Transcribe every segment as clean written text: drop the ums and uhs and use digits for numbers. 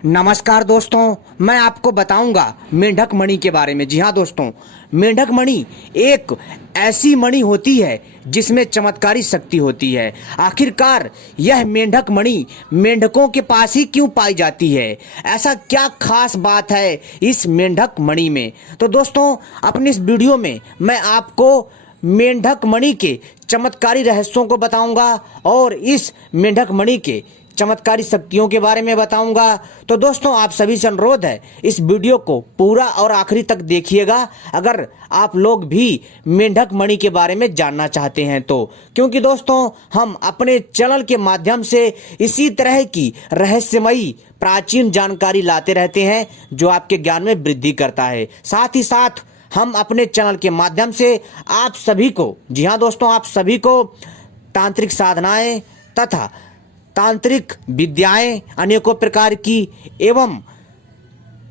नमस्कार दोस्तों, मैं आपको बताऊंगा मेंढक मणि के बारे में। जी हाँ दोस्तों, मेंढक मणि एक ऐसी मणि होती है जिसमें चमत्कारी शक्ति होती है। आखिरकार यह मेंढक मणि मेंढकों के पास ही क्यों पाई जाती है? ऐसा क्या खास बात है इस मेंढक मणि में? तो दोस्तों, अपनी इस वीडियो में मैं आपको मेंढक मणि के चमत्कारी रहस्यों को बताऊंगा और इस मेंढक मणि के चमत्कारी शक्तियों के बारे में बताऊंगा। तो दोस्तों, आप सभी से अनुरोध है, इस वीडियो को पूरा और आखिरी तक देखिएगा अगर आप लोग भी मेंढक मणि के बारे में जानना चाहते हैं तो। क्योंकि दोस्तों, हम अपने चैनल के माध्यम से इसी तरह की रहस्यमयी प्राचीन जानकारी लाते रहते हैं जो आपके ज्ञान में वृद्धि करता है। साथ ही साथ हम अपने चैनल के माध्यम से आप सभी को, जी हाँ दोस्तों, आप सभी को तांत्रिक साधनाएं तथा तांत्रिक विद्याएं अनेकों प्रकार की एवं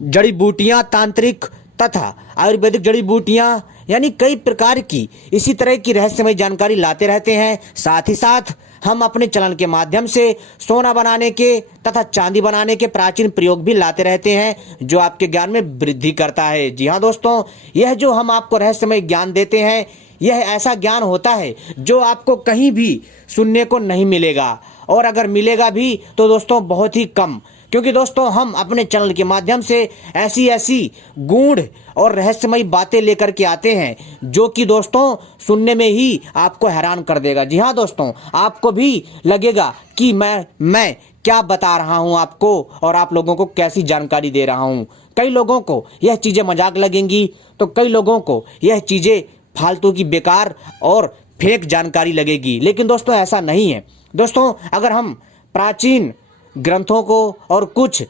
जड़ी बूटियां, तांत्रिक तथा आयुर्वेदिक जड़ी बूटियां, यानी कई प्रकार की इसी तरह की रहस्यमय जानकारी लाते रहते हैं। साथ ही साथ हम अपने चैनल के माध्यम से सोना बनाने के तथा चांदी बनाने के प्राचीन प्रयोग भी लाते रहते हैं जो आपके ज्ञान में वृद्धि करता है। जी हाँ दोस्तों, यह जो हम आपको रहस्यमय ज्ञान देते हैं, यह ऐसा ज्ञान होता है जो आपको कहीं भी सुनने को नहीं मिलेगा, और अगर मिलेगा भी तो दोस्तों बहुत ही कम। क्योंकि दोस्तों, हम अपने चैनल के माध्यम से ऐसी ऐसी गूढ़ और रहस्यमयी बातें लेकर के आते हैं जो कि दोस्तों सुनने में ही आपको हैरान कर देगा। जी हाँ दोस्तों, आपको भी लगेगा कि मैं क्या बता रहा हूँ आपको और आप लोगों को कैसी जानकारी दे रहा हूँ। कई लोगों को यह चीज़ें मजाक लगेंगी तो कई लोगों को यह चीज़ें फालतू की बेकार और फेक जानकारी लगेगी, लेकिन दोस्तों ऐसा नहीं है। दोस्तों, अगर हम प्राचीन ग्रंथों को और कुछ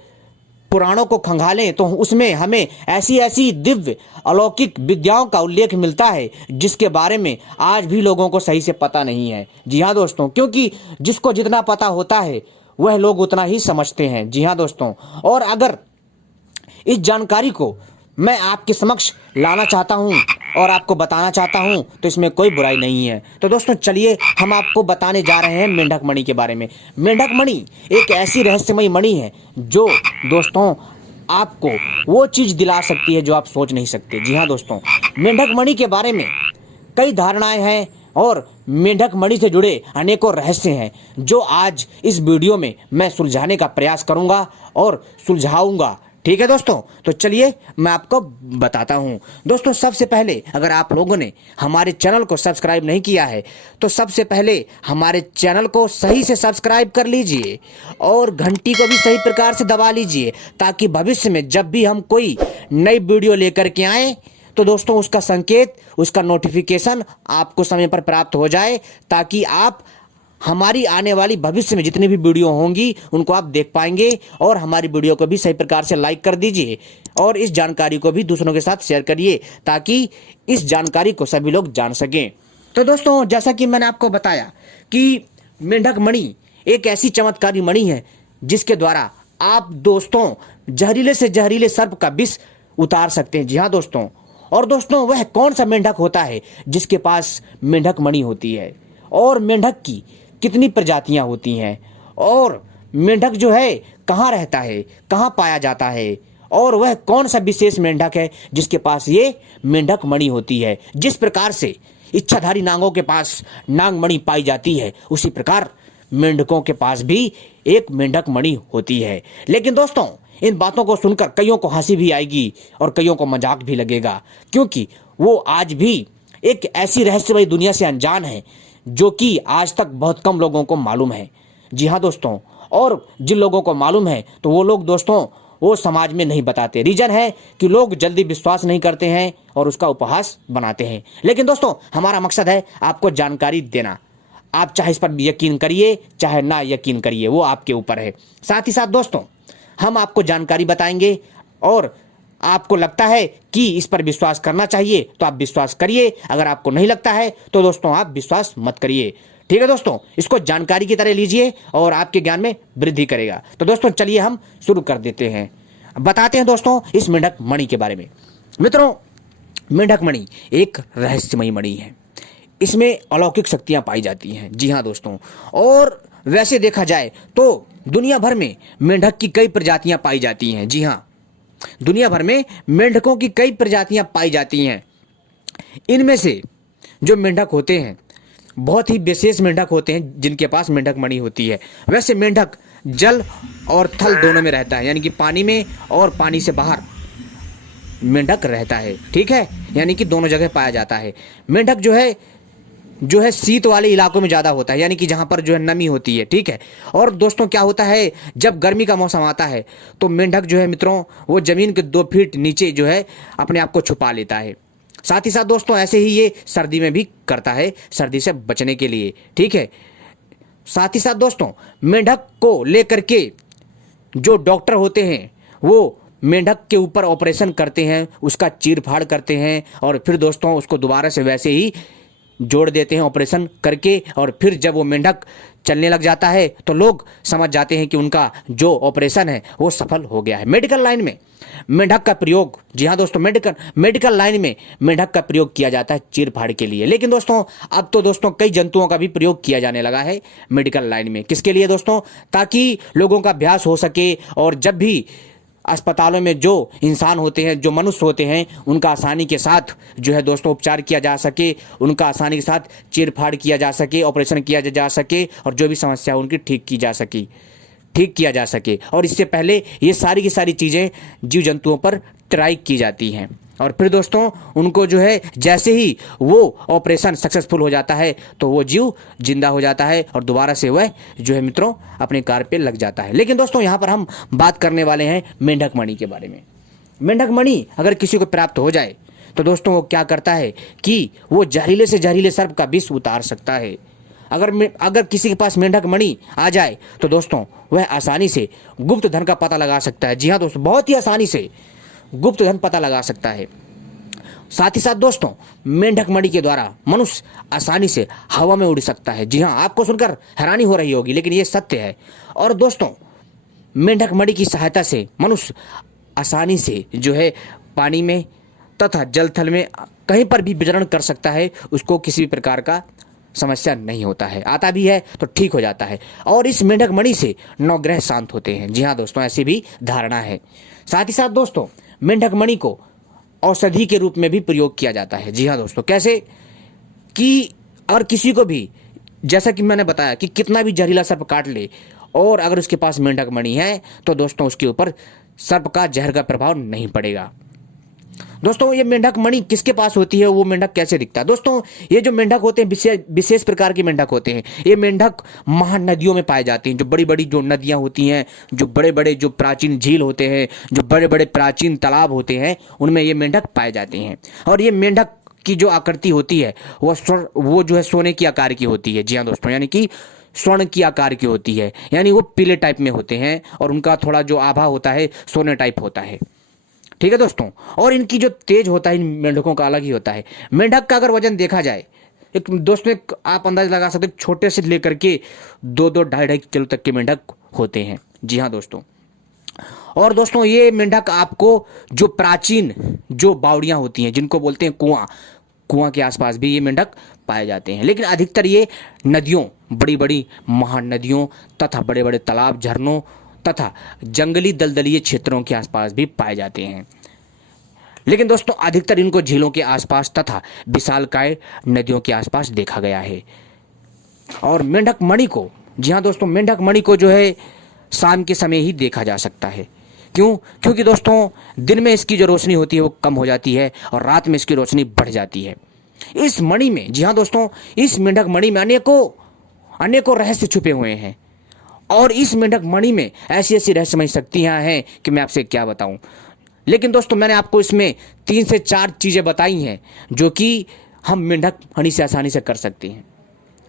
पुराणों को खंगालें तो उसमें हमें ऐसी ऐसी दिव्य अलौकिक विद्याओं का उल्लेख मिलता है जिसके बारे में आज भी लोगों को सही से पता नहीं है। जी हाँ दोस्तों, क्योंकि जिसको जितना पता होता है वह लोग उतना ही समझते हैं। जी हाँ दोस्तों, और अगर इस जानकारी को मैं आपके समक्ष लाना चाहता हूं और आपको बताना चाहता हूं तो इसमें कोई बुराई नहीं है। तो दोस्तों चलिए, हम आपको बताने जा रहे हैं मेंढक मणि के बारे में। मेंढक मणि एक ऐसी रहस्यमयी मणि है जो दोस्तों आपको वो चीज़ दिला सकती है जो आप सोच नहीं सकते। जी हाँ दोस्तों, मेंढक मणि के बारे में कई धारणाएं हैं और मेंढक मणि से जुड़े अनेकों रहस्य हैं जो आज इस वीडियो में मैं सुलझाने का प्रयास करूंगा और सुलझाऊंगा। ठीक है दोस्तों, तो चलिए मैं आपको बताता हूं। दोस्तों, सबसे पहले अगर आप लोगों ने हमारे चैनल को सब्सक्राइब नहीं किया है तो सबसे पहले हमारे चैनल को सही से सब्सक्राइब कर लीजिए और घंटी को भी सही प्रकार से दबा लीजिए ताकि भविष्य में जब भी हम कोई नई वीडियो लेकर के आए तो दोस्तों उसका संकेत, उसका नोटिफिकेशन आपको समय पर प्राप्त हो जाए, ताकि आप हमारी आने वाली भविष्य में जितनी भी वीडियो होंगी उनको आप देख पाएंगे। और हमारी वीडियो को भी सही प्रकार से लाइक कर दीजिए और इस जानकारी को भी दूसरों के साथ शेयर करिए ताकि इस जानकारी को सभी लोग जान सकें। तो दोस्तों, जैसा कि मैंने आपको बताया कि मेंढक मणि एक ऐसी चमत्कारी मणि है जिसके द्वारा आप दोस्तों जहरीले से जहरीले सर्प का विष उतार सकते हैं। जी हाँ दोस्तों, और दोस्तों वह कौन सा मेंढक होता है जिसके पास मेंढक मणि होती है, और मेंढक की कितनी प्रजातियां होती हैं, और मेंढक जो है कहाँ रहता है, कहाँ पाया जाता है, और वह कौन सा विशेष मेंढक है जिसके पास ये मेंढक मणि होती है। जिस प्रकार से इच्छाधारी नागों के पास नाग मणि पाई जाती है उसी प्रकार मेंढकों के पास भी एक मेंढक मणि होती है। लेकिन दोस्तों, इन बातों को सुनकर कईयों को हंसी भी आएगी और कईयों को मजाक भी लगेगा, क्योंकि वो आज भी एक ऐसी रहस्यमयी दुनिया से अनजान है जो कि आज तक बहुत कम लोगों को मालूम है। जी हाँ दोस्तों, और जिन लोगों को मालूम है तो वो लोग दोस्तों वो समाज में नहीं बताते। रीजन है कि लोग जल्दी विश्वास नहीं करते हैं और उसका उपहास बनाते हैं। लेकिन दोस्तों, हमारा मकसद है आपको जानकारी देना। आप चाहे इस पर यकीन करिए चाहे ना यकीन करिए, वो आपके ऊपर है। साथ ही साथ दोस्तों, हम आपको जानकारी बताएंगे और आपको लगता है कि इस पर विश्वास करना चाहिए तो आप विश्वास करिए, अगर आपको नहीं लगता है तो दोस्तों आप विश्वास मत करिए। ठीक है दोस्तों, इसको जानकारी की तरह लीजिए और आपके ज्ञान में वृद्धि करेगा। तो दोस्तों चलिए हम शुरू कर देते हैं, बताते हैं दोस्तों इस मेंढक मणि के बारे में। मित्रों, मेंढक मणि एक रहस्यमयी मणि है, इसमें अलौकिक शक्तियां पाई जाती हैं। जी हाँ दोस्तों, और वैसे देखा जाए तो दुनिया भर में मेंढक की कई प्रजातियां पाई जाती हैं। जी हाँ, दुनिया भर में मेंढकों की कई प्रजातियां पाई जाती हैं। इनमें से जो मेंढक होते हैं बहुत ही विशेष मेंढक होते हैं जिनके पास मेंढक मणि होती है। वैसे मेंढक जल और थल दोनों में रहता है, यानी कि पानी में और पानी से बाहर मेंढक रहता है। ठीक है, यानी कि दोनों जगह पाया जाता है। मेंढक जो है शीत वाले इलाकों में ज़्यादा होता है, यानी कि जहाँ पर जो है नमी होती है। ठीक है, और दोस्तों क्या होता है, जब गर्मी का मौसम आता है तो मेंढक जो है मित्रों वो ज़मीन के 2 फीट नीचे जो है अपने आप को छुपा लेता है। साथ ही साथ दोस्तों ऐसे ही ये सर्दी में भी करता है, सर्दी से बचने के लिए। ठीक है, साथ ही साथ दोस्तों मेंढक को लेकर के जो डॉक्टर होते हैं वो मेंढक के ऊपर ऑपरेशन करते हैं, उसका चीर फाड़ करते हैं और फिर दोस्तों उसको दोबारा से वैसे ही जोड़ देते हैं ऑपरेशन करके। और फिर जब वो मेंढक चलने लग जाता है तो लोग समझ जाते हैं कि उनका जो ऑपरेशन है वो सफल हो गया है। मेडिकल लाइन में मेंढक का प्रयोग, जी हाँ दोस्तों, मेडिकल लाइन में मेंढक का प्रयोग किया जाता है चीर फाड़ के लिए। लेकिन दोस्तों अब तो दोस्तों कई जंतुओं का भी प्रयोग किया जाने लगा है मेडिकल लाइन में। किसके लिए दोस्तों? ताकि लोगों का अभ्यास हो सके और जब भी अस्पतालों में जो इंसान होते हैं, जो मनुष्य होते हैं, उनका आसानी के साथ जो है दोस्तों उपचार किया जा सके, उनका आसानी के साथ चीर फाड़ किया जा सके, ऑपरेशन किया जा सके और जो भी समस्या उनकी ठीक किया जा सके। और इससे पहले ये सारी की सारी चीज़ें जीव जंतुओं पर ट्राई की जाती हैं और फिर दोस्तों उनको जो है जैसे ही वो ऑपरेशन सक्सेसफुल हो जाता है तो वो जीव जिंदा हो जाता है और दोबारा से वह जो है मित्रों अपने कार्य पे लग जाता है। लेकिन दोस्तों यहाँ पर हम बात करने वाले हैं मेंढक मणि के बारे में। मेंढक मणि अगर किसी को प्राप्त हो जाए तो दोस्तों वो क्या करता है कि वो जहरीले से जहरीले सर्प का विष उतार सकता है। अगर किसी के पास मेंढक मणि आ जाए तो दोस्तों वह आसानी से गुप्त धन का पता लगा सकता है। जी हाँ दोस्तों, बहुत ही आसानी से गुप्त धन पता लगा सकता है। साथ ही साथ दोस्तों मेंढक मणि के द्वारा मनुष्य आसानी से हवा में उड़ सकता है। जी हाँ, आपको सुनकर हैरानी हो रही होगी लेकिन ये सत्य है। और दोस्तों मेंढक मणि की सहायता से मनुष्य आसानी से जो है पानी में तथा जल थल में कहीं पर भी विचरण कर सकता है, उसको किसी भी प्रकार का समस्या नहीं होता है। आता भी है तो ठीक हो जाता है। और इस मेंढक मणि से 9 ग्रह शांत होते हैं। जी हाँ दोस्तों, ऐसी भी धारणा है। साथ ही साथ दोस्तों मेंढक मणि को औषधि के रूप में भी प्रयोग किया जाता है। जी हाँ दोस्तों, कैसे कि अगर किसी को भी, जैसा कि मैंने बताया कि कितना भी जहरीला सर्प काट ले और अगर उसके पास मेंढक मणि है तो दोस्तों उसके ऊपर सर्प का जहर का प्रभाव नहीं पड़ेगा। दोस्तों ये मेंढक मणि किसके पास होती है, वो मेंढक कैसे दिखता है? दोस्तों ये जो मेंढक होते हैं विशेष प्रकार के मेंढक होते हैं। ये मेंढक महानदियों में पाए जाते हैं। जो बड़ी बड़ी जो नदियां होती हैं, जो बड़े बड़े जो प्राचीन झील होते हैं, जो बड़े बड़े प्राचीन तालाब होते हैं, उनमें ये मेंढक पाए जाते हैं। और ये मेंढक की जो आकृति होती है वो जो है सोने की आकार की होती है। जी हाँ दोस्तों, यानी कि स्वर्ण की आकार की होती है, यानी वो पीले टाइप में होते हैं और उनका थोड़ा जो आभा होता है सोने टाइप होता है। ठीक है दोस्तों, और इनकी जो तेज होता है इन मेंढकों का अलग ही होता है। मेंढक का अगर वजन देखा जाए एक दोस्तों आप अंदाज लगा सकते छोटे से लेकर के 2-2 ढाई किलो तक के मेंढक होते हैं। जी हाँ दोस्तों, और दोस्तों ये मेंढक आपको जो प्राचीन जो बावड़ियां होती हैं जिनको बोलते हैं कुआं के आसपास भी ये मेंढक पाए जाते हैं। लेकिन अधिकतर ये नदियों, बड़ी बड़ी महानदियों तथा बड़े बड़े तालाब, झरनों तथा जंगली दलदलीय क्षेत्रों के आसपास भी पाए जाते हैं। लेकिन दोस्तों अधिकतर इनको झीलों के आसपास तथा विशालकाय नदियों के आसपास देखा गया है। और मेंढक मणि को, जी हाँ दोस्तों, मेंढक मणि को जो है शाम के समय ही देखा जा सकता है। क्योंकि दोस्तों दिन में इसकी जो रोशनी होती है वो कम हो जाती है और रात में इसकी रोशनी बढ़ जाती है। इस मणि में, जी हाँ दोस्तों, इस मेंढक मणि में अनेकों रहस्य छुपे हुए हैं। और इस मेंढक मणि में ऐसी ऐसी रहस्यमय शक्तियां हैं कि मैं आपसे क्या बताऊं। लेकिन दोस्तों मैंने आपको इसमें 3 से 4 चीजें बताई हैं जो कि हम मेंढक मणि से आसानी से कर सकते हैं।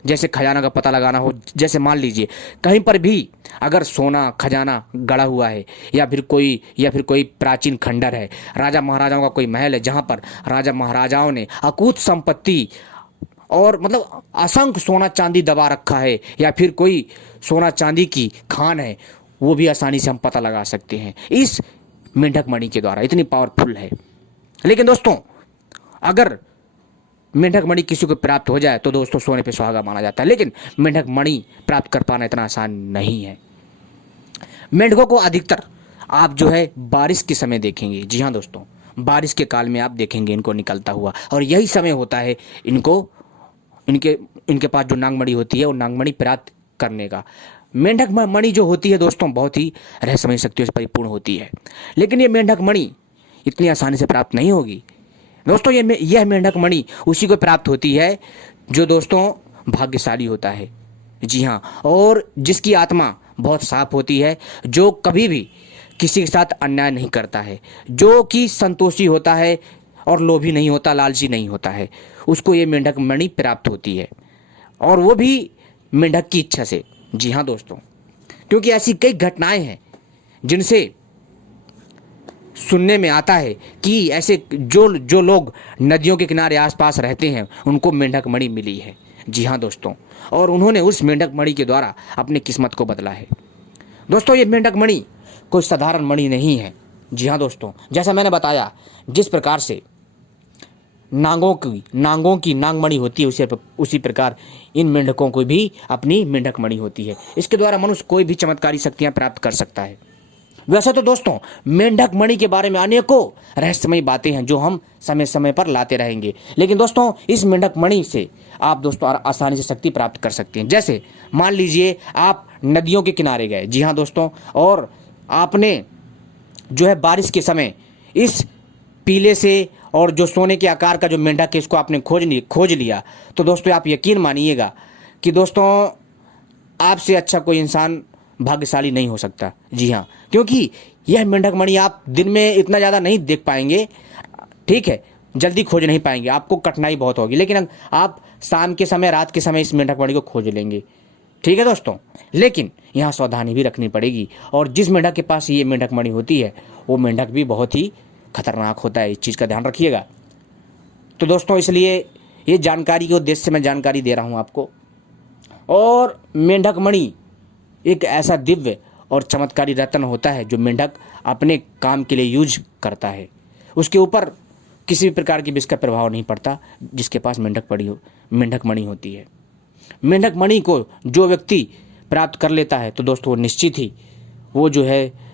जैसे खजाना का पता लगाना हो, जैसे मान लीजिए कहीं पर भी अगर सोना खजाना गड़ा हुआ है या फिर कोई प्राचीन खंडर है, राजा महाराजाओं का कोई महल है जहां पर राजा महाराजाओं ने अकूत संपत्ति और मतलब असंख्य सोना चांदी दबा रखा है, या फिर कोई सोना चांदी की खान है, वो भी आसानी से हम पता लगा सकते हैं इस मेंढक मणि के द्वारा। इतनी पावरफुल है। लेकिन दोस्तों अगर मेंढक मणि किसी को प्राप्त हो जाए तो दोस्तों सोने पे सुहागा माना जाता है, लेकिन मेंढक मणि प्राप्त कर पाना इतना आसान नहीं है। मेंढकों को अधिकतर आप जो है बारिश के समय देखेंगे। जी हाँ दोस्तों, बारिश के काल में आप देखेंगे इनको निकलता हुआ, और यही समय होता है इनको इनके इनके पास जो नागमणि होती है वो नागमणि प्राप्त करने का। मेंढक मणि जो होती है दोस्तों बहुत ही रहस्यमय शक्तियों से परिपूर्ण होती है, लेकिन ये मेंढक मणि इतनी आसानी से प्राप्त नहीं होगी दोस्तों। यह मेंढक मणि उसी को प्राप्त होती है जो दोस्तों भाग्यशाली होता है। जी हाँ, और जिसकी आत्मा बहुत साफ होती है, जो कभी भी किसी के साथ अन्याय नहीं करता है, जो कि संतोषी होता है और लोभी नहीं होता, लालची नहीं होता है, उसको ये मेंढक मणि प्राप्त होती है, और वो भी मेंढक की इच्छा से। जी हाँ दोस्तों, क्योंकि ऐसी कई घटनाएं हैं जिनसे सुनने में आता है कि ऐसे जो लोग नदियों के किनारे आसपास रहते हैं उनको मेंढक मणि मिली है। जी हाँ दोस्तों, और उन्होंने उस मेंढक मणि के द्वारा अपनी किस्मत को बदला है। दोस्तों ये मेंढक मणि कोई साधारण मणि नहीं है। जी हाँ दोस्तों, जैसा मैंने बताया, जिस प्रकार से नांगों की नागमणि होती है उसी प्रकार इन मेंढकों को भी अपनी मेंढक मणि होती है। इसके द्वारा मनुष्य कोई भी चमत्कारी शक्तियां प्राप्त कर सकता है। वैसे तो दोस्तों मेंढक मणि के बारे में अनेकों रहस्यमयी बातें हैं जो हम समय समय पर लाते रहेंगे, लेकिन दोस्तों इस मेंढक मणि से आप दोस्तों आसानी से शक्ति प्राप्त कर सकते हैं। जैसे मान लीजिए आप नदियों के किनारे गए। जी हाँ दोस्तों, और आपने जो है बारिश के समय इस पीले से और जो सोने के आकार का जो मेंढक है इसको आपने खोज लिया, तो दोस्तों आप यकीन मानिएगा कि दोस्तों आपसे अच्छा कोई इंसान भाग्यशाली नहीं हो सकता। जी हाँ, क्योंकि यह मेंढक मणि आप दिन में इतना ज़्यादा नहीं देख पाएंगे, ठीक है, जल्दी खोज नहीं पाएंगे, आपको कठिनाई बहुत होगी, लेकिन आप शाम के समय, रात के समय इस मेंढक मणि को खोज लेंगे। ठीक है दोस्तों, लेकिन यहाँ सावधानी भी रखनी पड़ेगी, और जिस मेंढक के पास ये मेंढक मणि होती है वो मेंढक भी बहुत ही खतरनाक होता है, इस चीज़ का ध्यान रखिएगा। तो दोस्तों इसलिए ये जानकारी के उद्देश्य से मैं जानकारी दे रहा हूँ आपको। और मेंढक मणि एक ऐसा दिव्य और चमत्कारी रत्न होता है जो मेंढक अपने काम के लिए यूज करता है। उसके ऊपर किसी भी प्रकार की विष का प्रभाव नहीं पड़ता जिसके पास मेंढक मणि होती है। मेंढक मणि को जो व्यक्ति प्राप्त कर लेता है तो दोस्तों वो निश्चित ही वो जो है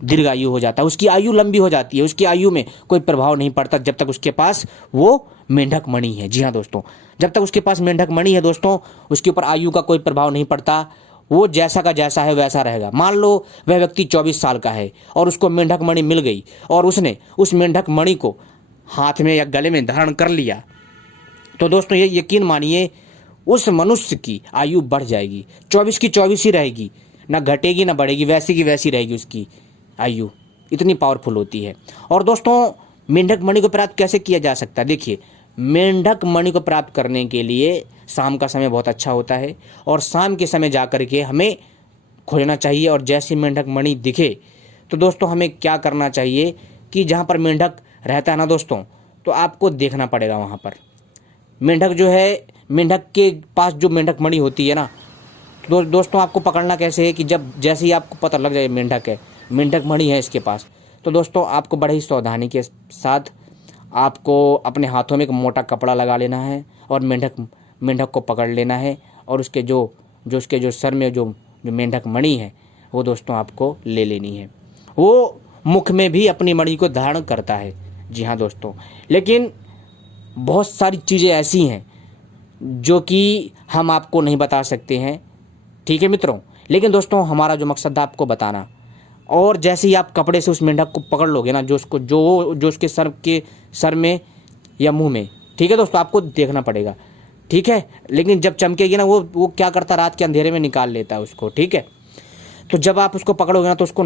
दीर्घायु हो जाता है, उसकी आयु लंबी हो जाती है, उसकी आयु में कोई प्रभाव नहीं पड़ता जब तक उसके पास वो मेंढक मणि है। जी हाँ दोस्तों, जब तक उसके पास मेंढक मणि है दोस्तों उसके ऊपर आयु का कोई प्रभाव नहीं पड़ता, वो जैसा का जैसा है वैसा रहेगा। मान लो वह व्यक्ति 24 साल का है और उसको मेंढक मणि मिल गई और उसने उस मेंढक मणि को हाथ में या गले में धारण कर लिया, तो दोस्तों ये यकीन मानिए उस मनुष्य की आयु बढ़ जाएगी, 24 की 24 ही रहेगी, ना घटेगी ना बढ़ेगी, वैसी की वैसी रहेगी उसकी आयु, इतनी पावरफुल होती है। और दोस्तों मेंढक मणि को प्राप्त कैसे किया जा सकता है? देखिए, मेंढक मणि को प्राप्त करने के लिए शाम का समय बहुत अच्छा होता है, और शाम के समय जा कर के हमें खोजना चाहिए। और जैसे मेंढक मणि दिखे तो दोस्तों हमें क्या करना चाहिए कि जहाँ पर मेंढक रहता है ना दोस्तों, तो आपको देखना पड़ेगा वहाँ पर मेंढक जो है, मेंढक के पास जो मेंढक मणि होती है ना, तो दोस्तों आपको पकड़ना कैसे है कि जब जैसे ही आपको पता लग जाए मेंढक है, मेंढक मणि है इसके पास, तो दोस्तों आपको बड़े ही सावधानी के साथ आपको अपने हाथों में एक मोटा कपड़ा लगा लेना है और मेंढक को पकड़ लेना है, और उसके जो सर में जो मेंढक मणि है वो दोस्तों आपको ले लेनी है। वो मुख में भी अपनी मणि को धारण करता है। जी हाँ दोस्तों, लेकिन बहुत सारी चीज़ें ऐसी हैं जो कि हम आपको नहीं बता सकते हैं, ठीक है मित्रों, लेकिन दोस्तों हमारा जो मकसद था आपको बताना। और जैसे ही आप कपड़े से उस मेंढक को पकड़ लोगे ना, जो उसके सर में या मुंह में, ठीक है दोस्तों, आपको देखना पड़ेगा, ठीक है, लेकिन जब चमकेगी ना वो क्या करता, रात के अंधेरे में निकाल लेता है उसको, ठीक है। तो जब आप उसको पकड़ोगे ना तो उसको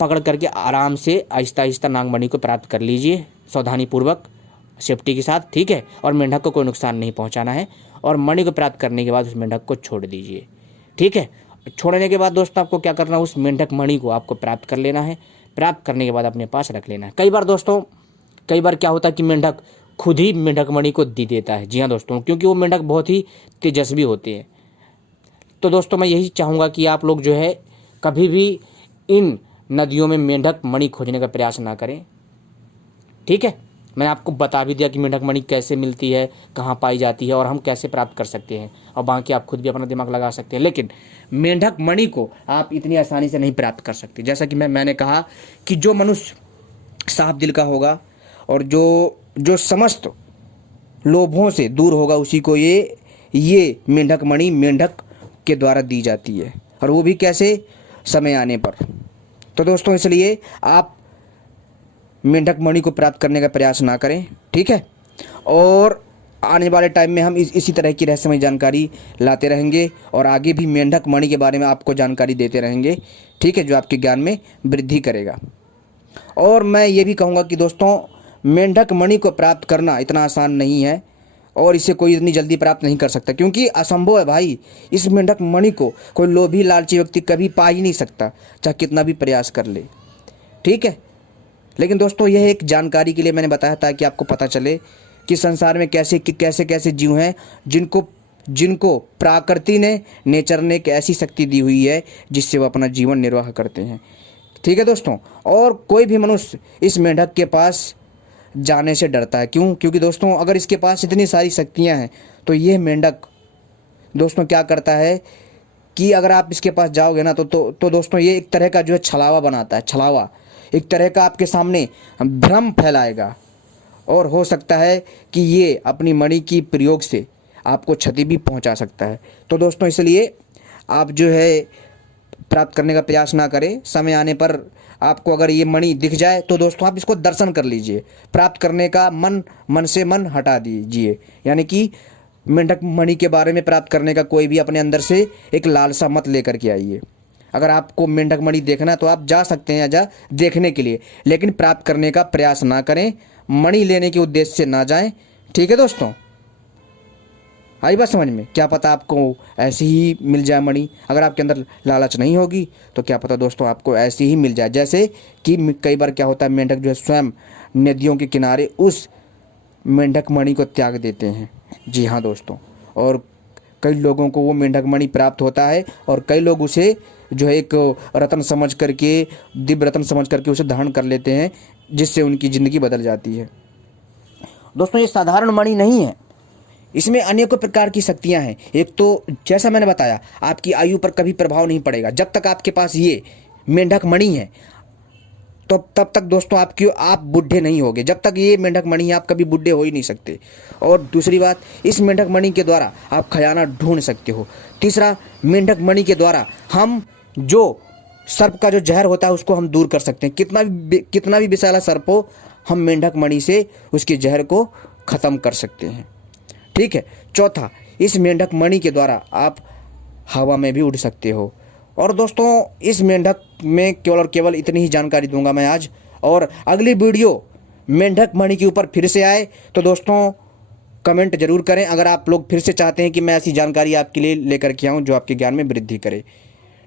पकड़ करके आराम से आहिस्ता आहिस्ता नागमणि को प्राप्त कर लीजिए, सावधानी पूर्वक, सेफ्टी के साथ, ठीक है, और मेंढक को कोई नुकसान नहीं पहुंचाना है। और मणि को प्राप्त करने के बाद उस मेंढक को छोड़ दीजिए, ठीक है। छोड़ने के बाद दोस्तों आपको क्या करना है, उस मेंढक मणि को आपको प्राप्त कर लेना है। प्राप्त करने के बाद अपने पास रख लेना है। कई बार क्या होता है कि मेंढक खुद ही मेंढक मणि को दे देता है। जी हाँ दोस्तों, क्योंकि वो मेंढक बहुत ही तेजस्वी होते हैं। तो दोस्तों मैं यही चाहूँगा कि आप लोग जो है कभी भी इन नदियों में मेंढक मणि खोजने का प्रयास ना करें, ठीक है। मैंने आपको बता भी दिया कि मेंढक मणि कैसे मिलती है, कहाँ पाई जाती है और हम कैसे प्राप्त कर सकते हैं, और बाकी आप खुद भी अपना दिमाग लगा सकते हैं। लेकिन मेंढक मणि को आप इतनी आसानी से नहीं प्राप्त कर सकते। जैसा कि मैंने कहा कि जो मनुष्य साफ दिल का होगा और जो समस्त लोभों से दूर होगा, उसी को ये मेंढक मणि मेंढक के द्वारा दी जाती है, और वो भी कैसे, समय आने पर। तो दोस्तों, इसलिए आप मेंढक मणि को प्राप्त करने का प्रयास ना करें, ठीक है। और आने वाले टाइम में हम इसी तरह की रहस्यमय जानकारी लाते रहेंगे और आगे भी मेंढक मणि के बारे में आपको जानकारी देते रहेंगे, ठीक है, जो आपके ज्ञान में वृद्धि करेगा। और मैं ये भी कहूँगा कि दोस्तों, मेंढक मणि को प्राप्त करना इतना आसान नहीं है और इसे कोई इतनी जल्दी प्राप्त नहीं कर सकता, क्योंकि असंभव है भाई। इस मेंढक मणि को कोई लोभी लालची व्यक्ति कभी पा ही नहीं सकता, चाहे कितना भी प्रयास कर ले, ठीक है। लेकिन दोस्तों, यह एक जानकारी के लिए मैंने बताया ताकि आपको पता चले कि संसार में कैसे कैसे जीव हैं जिनको प्रकृति ने, नेचर ने एक ऐसी शक्ति दी हुई है जिससे वो अपना जीवन निर्वाह करते हैं, ठीक है दोस्तों। और कोई भी मनुष्य इस मेंढक के पास जाने से डरता है। क्यों? क्योंकि दोस्तों, अगर इसके पास इतनी सारी शक्तियां हैं तो यह मेंढक दोस्तों क्या करता है कि अगर आप इसके पास जाओगे ना तो दोस्तों, ये एक तरह का जो है छलावा बनाता है। छलावा एक तरह का आपके सामने भ्रम फैलाएगा और हो सकता है कि ये अपनी मणि की प्रयोग से आपको क्षति भी पहुंचा सकता है। तो दोस्तों, इसलिए आप जो है प्राप्त करने का प्रयास ना करें। समय आने पर आपको अगर ये मणि दिख जाए तो दोस्तों आप इसको दर्शन कर लीजिए। प्राप्त करने का मन से मन हटा दीजिए, यानी कि मेंढक मणि के बारे में प्राप्त करने का कोई भी अपने अंदर से एक लालसा मत लेकर के आइए। अगर आपको मेंढक मणि देखना है तो आप जा सकते हैं जा देखने के लिए, लेकिन प्राप्त करने का प्रयास ना करें, मणि लेने के उद्देश्य से ना जाएं, ठीक है दोस्तों। आई बात समझ में? क्या पता आपको ऐसी ही मिल जाए मणि। अगर आपके अंदर लालच नहीं होगी तो क्या पता दोस्तों आपको ऐसी ही मिल जाए। जैसे कि कई बार क्या होता है, मेंढक जो है स्वयं नदियों के किनारे उस मेंढक मणि को त्याग देते हैं। जी हाँ दोस्तों, और कई लोगों को वो मेंढक मणि प्राप्त होता है और कई लोग उसे जो है एक रत्न समझ करके, दिव्य रत्न समझ करके उसे धारण कर लेते हैं, जिससे उनकी ज़िंदगी बदल जाती है। दोस्तों, ये साधारण मणि नहीं है, इसमें अनेकों प्रकार की शक्तियां हैं। एक तो जैसा मैंने बताया, आपकी आयु पर कभी प्रभाव नहीं पड़ेगा। जब तक आपके पास ये मेंढक मणि है तो तब तक दोस्तों आप बूढ़े नहीं होगे। जब तक ये मेंढक मणि है आप कभी बूढ़े हो ही नहीं सकते। और दूसरी बात, इस मेंढक मणि के द्वारा आप खजाना ढूंढ सकते हो। तीसरा, मेंढक मणि के द्वारा हम जो सर्प का जो जहर होता है उसको हम दूर कर सकते हैं। कितना भी विषैला सर्प हो, हम मेंढक मणि से उसके जहर को ख़त्म कर सकते हैं, ठीक है। चौथा, इस मेंढक मणि के द्वारा आप हवा में भी उड़ सकते हो। और दोस्तों, इस मेंढक में केवल और केवल इतनी ही जानकारी दूंगा मैं आज। और अगली वीडियो मेंढक मणि के ऊपर फिर से आए तो दोस्तों कमेंट जरूर करें, अगर आप लोग फिर से चाहते हैं कि मैं ऐसी जानकारी आपके लिए लेकर के आऊँ जो आपके ज्ञान में वृद्धि करे,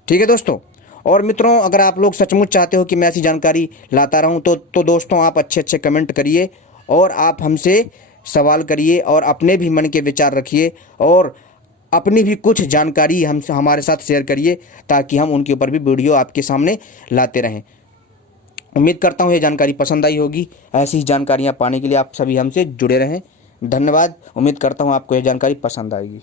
ठीक है दोस्तों। और मित्रों, अगर आप लोग सचमुच चाहते हो कि मैं ऐसी जानकारी लाता रहूं तो दोस्तों आप अच्छे कमेंट करिए और आप हमसे सवाल करिए और अपने भी मन के विचार रखिए और अपनी भी कुछ जानकारी हमारे साथ शेयर करिए, ताकि हम उनके ऊपर भी वीडियो आपके सामने लाते रहें। उम्मीद करता हूँ ये जानकारी पसंद आई होगी। ऐसी जानकारियाँ पाने के लिए आप सभी हमसे जुड़े रहें। धन्यवाद। उम्मीद करता हूँ आपको यह जानकारी पसंद आएगी।